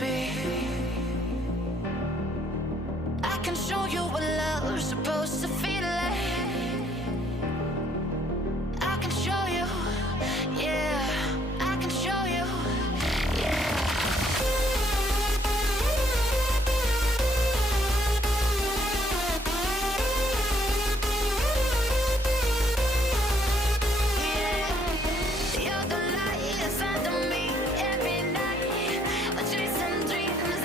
be. I can show you what love's supposed to feel like. I can show you, yeah, I can show you, yeah. You're the light inside of me every night. I'm chasing dreams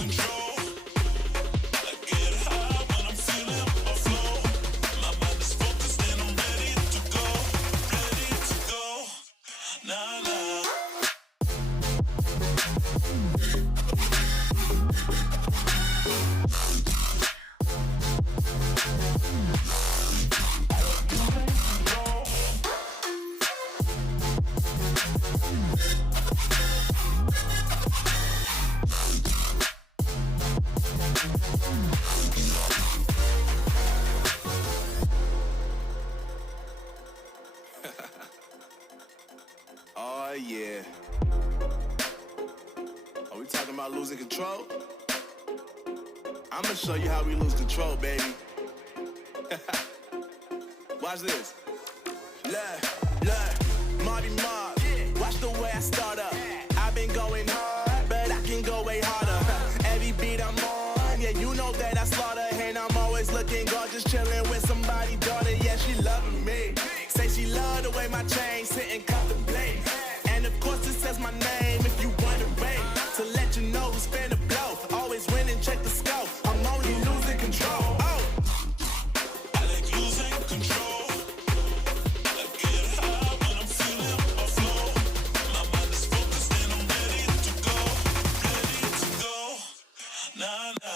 control. I get high when I'm feeling my flow. My mind is focused and I'm ready to go. Ready to go. Nah, nah. Oh yeah. Are we talking about losing control? I'ma show you how we lose control, baby. Watch this. Look, Marty Mark. Watch the way I start up. I've been going hard, but I can go way harder. Every beat I'm on, yeah, you know that I slaughter. And I'm always looking gorgeous, chilling with somebody's daughter. Yeah, she loving me. Say she love the way my chain sitting contemplate. And of course it says my name if you wondering. To let you know who's finna blow. Always winning, check the scope. I'm only losing control. Oh, I like losing control. I get high when I'm feeling my flow. My mind is focused and I'm ready to go. Ready to go. Nah, nah.